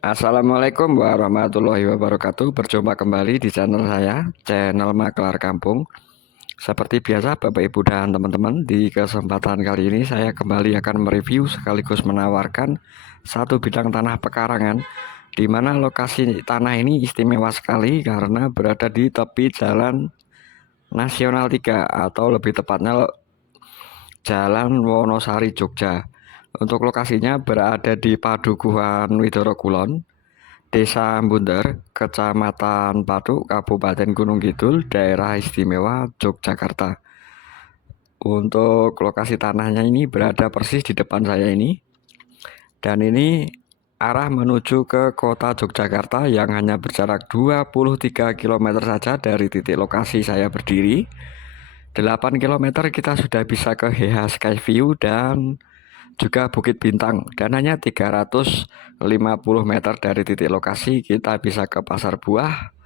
Assalamualaikum warahmatullahi wabarakatuh. Berjumpa kembali di channel saya, channel Makelar Kampung. Seperti biasa, Bapak Ibu dan teman-teman, di kesempatan kali ini saya kembali akan mereview sekaligus menawarkan satu bidang tanah pekarangan, di mana lokasi tanah ini istimewa sekali karena berada di tepi Jalan Nasional 3 atau lebih tepatnya Jalan Wonosari, Jogja. Untuk lokasinya berada di Padukuhan Widoro Kulon, Desa Bunder, Kecamatan Patuk, Kabupaten Gunung Kidul, Daerah Istimewa Yogyakarta. Untuk lokasi tanahnya ini berada persis di depan saya ini. Dan ini arah menuju ke kota Yogyakarta yang hanya berjarak 23 km saja dari titik lokasi saya berdiri. 8 km kita sudah bisa ke HH Skyview dan juga Bukit Bintang, dan hanya 350 meter dari titik lokasi kita bisa ke Pasar Buah,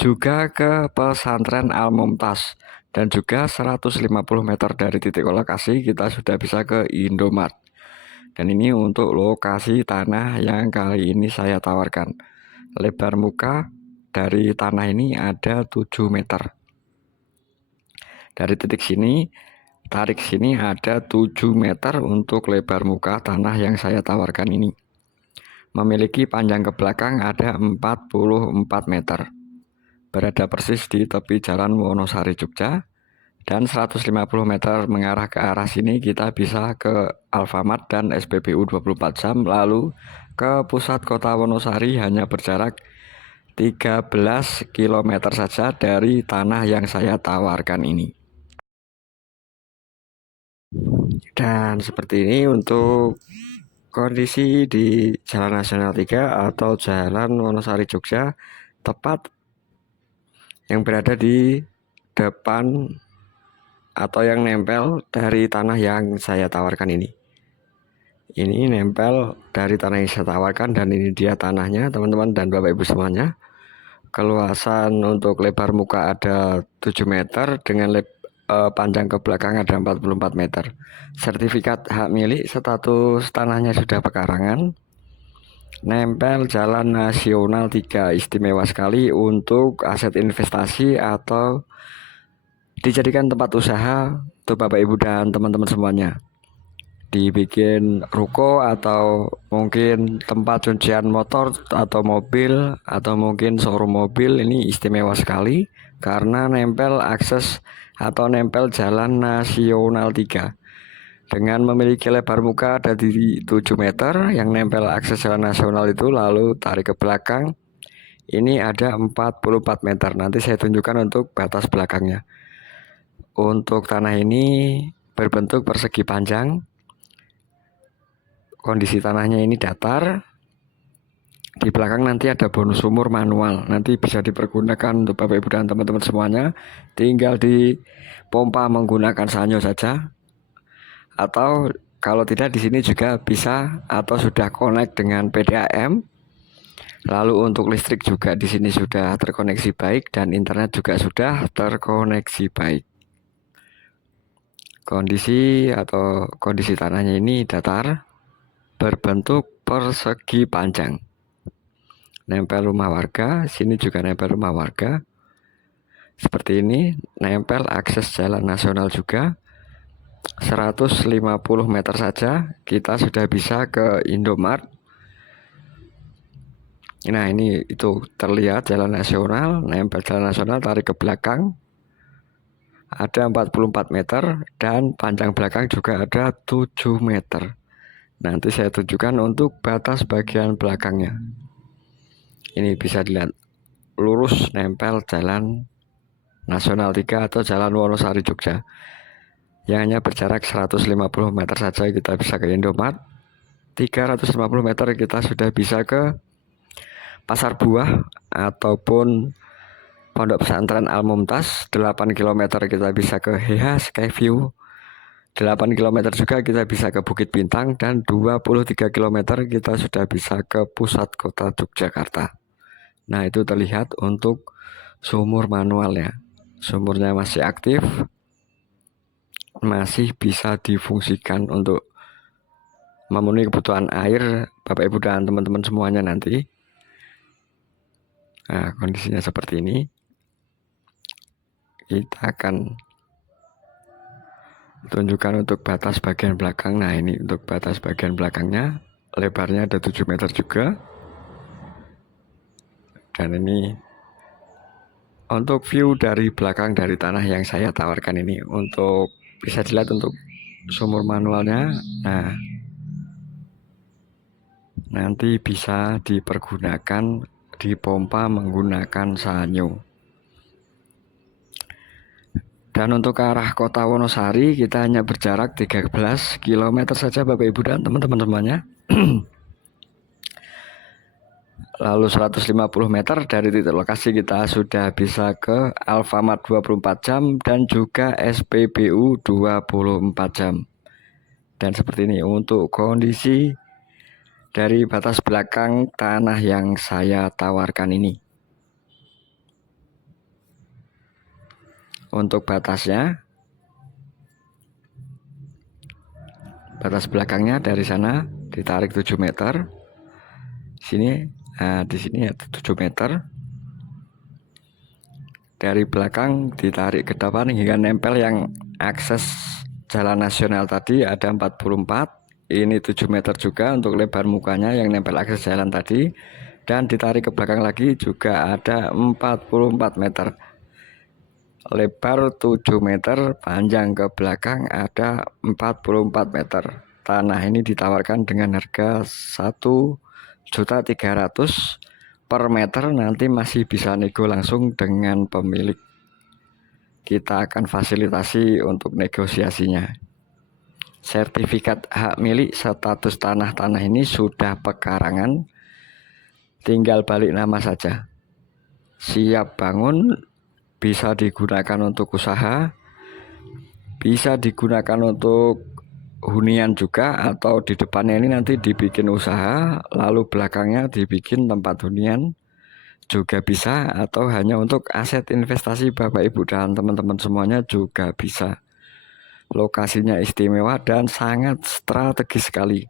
juga ke Pesantren Al Mumtaz, dan juga 150 meter dari titik lokasi kita sudah bisa ke Indomart. Dan ini untuk lokasi tanah yang kali ini saya tawarkan. Lebar muka dari tanah ini ada 7 meter. Dari titik sini tarik sini ada 7 meter untuk lebar muka tanah yang saya tawarkan ini. Memiliki panjang ke belakang ada 44 meter. Berada persis di tepi Jalan Wonosari, Jogja. Dan 150 meter mengarah ke arah sini kita bisa ke Alfamart dan SPBU 24 jam. Lalu ke pusat kota Wonosari hanya berjarak 13 km saja dari tanah yang saya tawarkan ini. Dan seperti ini untuk kondisi di Jalan Nasional 3 atau Jalan Wonosari, Jogja, tepat yang berada di depan atau yang nempel dari tanah yang saya tawarkan ini. Ini nempel dari tanah yang saya tawarkan, dan ini dia tanahnya, teman-teman dan Bapak Ibu semuanya. Keluasan untuk lebar muka ada 7 meter dengan panjang ke belakang ada 44 meter. Sertifikat hak milik, status tanahnya sudah pekarangan. Nempel Jalan Nasional 3, istimewa sekali untuk aset investasi atau dijadikan tempat usaha untuk Bapak Ibu dan teman-teman semuanya. Dibikin ruko atau mungkin tempat cucian motor atau mobil atau mungkin showroom mobil, ini istimewa sekali karena nempel akses atau nempel Jalan Nasional 3. Dengan memiliki lebar muka ada di 7 meter yang nempel akses Jalan Nasional itu, lalu tarik ke belakang ini ada 44 meter. Nanti saya tunjukkan untuk batas belakangnya. Untuk tanah ini berbentuk persegi panjang. Kondisi tanahnya ini datar. Di belakang nanti ada bonus sumur manual. Nanti bisa dipergunakan untuk Bapak Ibu dan teman-teman semuanya. Tinggal dipompa menggunakan sanyo saja. Atau kalau tidak di sini juga bisa atau sudah connect dengan PDAM. Lalu untuk listrik juga di sini sudah terkoneksi baik dan internet juga sudah terkoneksi baik. Kondisi tanahnya ini datar, berbentuk persegi panjang. Nempel rumah warga, sini juga nempel rumah warga. Seperti ini, nempel akses jalan nasional juga. 150 meter saja kita sudah bisa ke Indomart. Nah, ini itu terlihat jalan nasional, nempel jalan nasional, tarik ke belakang. Ada 44 meter dan panjang belakang juga ada 7 meter. Nanti saya tunjukkan untuk batas bagian belakangnya. Ini bisa dilihat lurus nempel Jalan Nasional 3 atau Jalan Wonosari, Jogja. Yang hanya berjarak 150 meter saja kita bisa ke Indomart. 350 meter kita sudah bisa ke Pasar Buah ataupun Pondok Pesantren Al Mumtaz. 8 km kita bisa ke HH Skyview. 8 km juga kita bisa ke Bukit Bintang, dan 23 km kita sudah bisa ke pusat kota Yogyakarta. Nah, itu terlihat untuk sumur manualnya. Sumurnya masih aktif, masih bisa difungsikan untuk memenuhi kebutuhan air Bapak Ibu dan teman-teman semuanya nanti. Nah, kondisinya seperti ini. Kita akan tunjukkan untuk batas bagian belakang. Nah, ini untuk batas bagian belakangnya, lebarnya ada 7 meter juga. Dan ini untuk view dari belakang dari tanah yang saya tawarkan ini, untuk bisa dilihat untuk sumur manualnya. Nah, nanti bisa dipergunakan dipompa menggunakan sanyo. Dan untuk ke arah kota Wonosari kita hanya berjarak 13 km saja Bapak Ibu dan teman-teman semuanya. Lalu 150 meter dari titik lokasi kita sudah bisa ke Alfamart 24 jam dan juga SPBU 24 jam. Dan seperti ini untuk kondisi dari batas belakang tanah yang saya tawarkan ini. Untuk batasnya, batas belakangnya dari sana ditarik 7 meter. Sini, di sini 7 meter. Dari belakang ditarik ke depan hingga nempel yang akses jalan nasional tadi ada 44. Ini 7 meter juga untuk lebar mukanya yang nempel akses jalan tadi. Dan ditarik ke belakang lagi juga ada 44 meter. Lebar 7 meter, panjang ke belakang ada 44 meter. Tanah ini ditawarkan dengan harga 1.300.000 per meter. Nanti masih bisa nego langsung dengan pemilik. Kita akan fasilitasi untuk negosiasinya. Sertifikat hak milik status tanah-tanah ini sudah pekarangan, tinggal balik nama saja. Siap bangun, bisa digunakan untuk usaha, bisa digunakan untuk hunian juga, atau di depannya ini nanti dibikin usaha, lalu belakangnya dibikin tempat hunian juga bisa, atau hanya untuk aset investasi Bapak Ibu dan teman-teman semuanya juga bisa. Lokasinya istimewa dan sangat strategis sekali.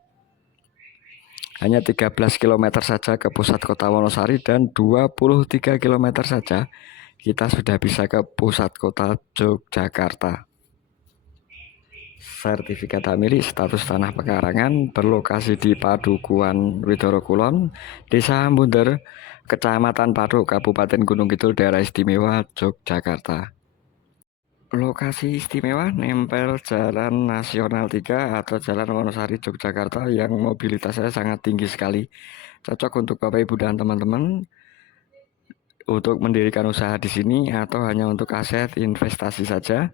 Hanya 13 km saja ke pusat kota Wonosari dan 23 km saja kita sudah bisa ke pusat kota Yogyakarta. Sertifikat hak milik status tanah pekarangan berlokasi di Padukuhan Widoro Kulon, Desa Bunder, Kecamatan Paduk, Kabupaten Gunung Kidul, Daerah Istimewa Yogyakarta. Lokasi istimewa nempel Jalan Nasional 3 atau Jalan Wonosari Yogyakarta yang mobilitasnya sangat tinggi sekali. Cocok untuk Bapak Ibu dan teman-teman untuk mendirikan usaha di sini atau hanya untuk aset investasi saja.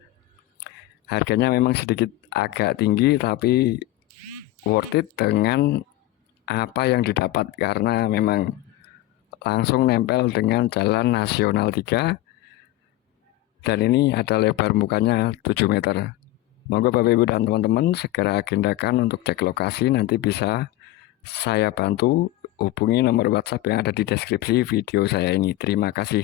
Harganya memang sedikit agak tinggi tapi worth it dengan apa yang didapat, karena memang langsung nempel dengan Jalan Nasional 3 dan ini ada lebar mukanya 7 meter. Moga Bapak Ibu dan teman-teman segera agendakan untuk cek lokasi, nanti bisa saya bantu. Hubungi nomor WhatsApp yang ada di deskripsi video saya ini. Terima kasih.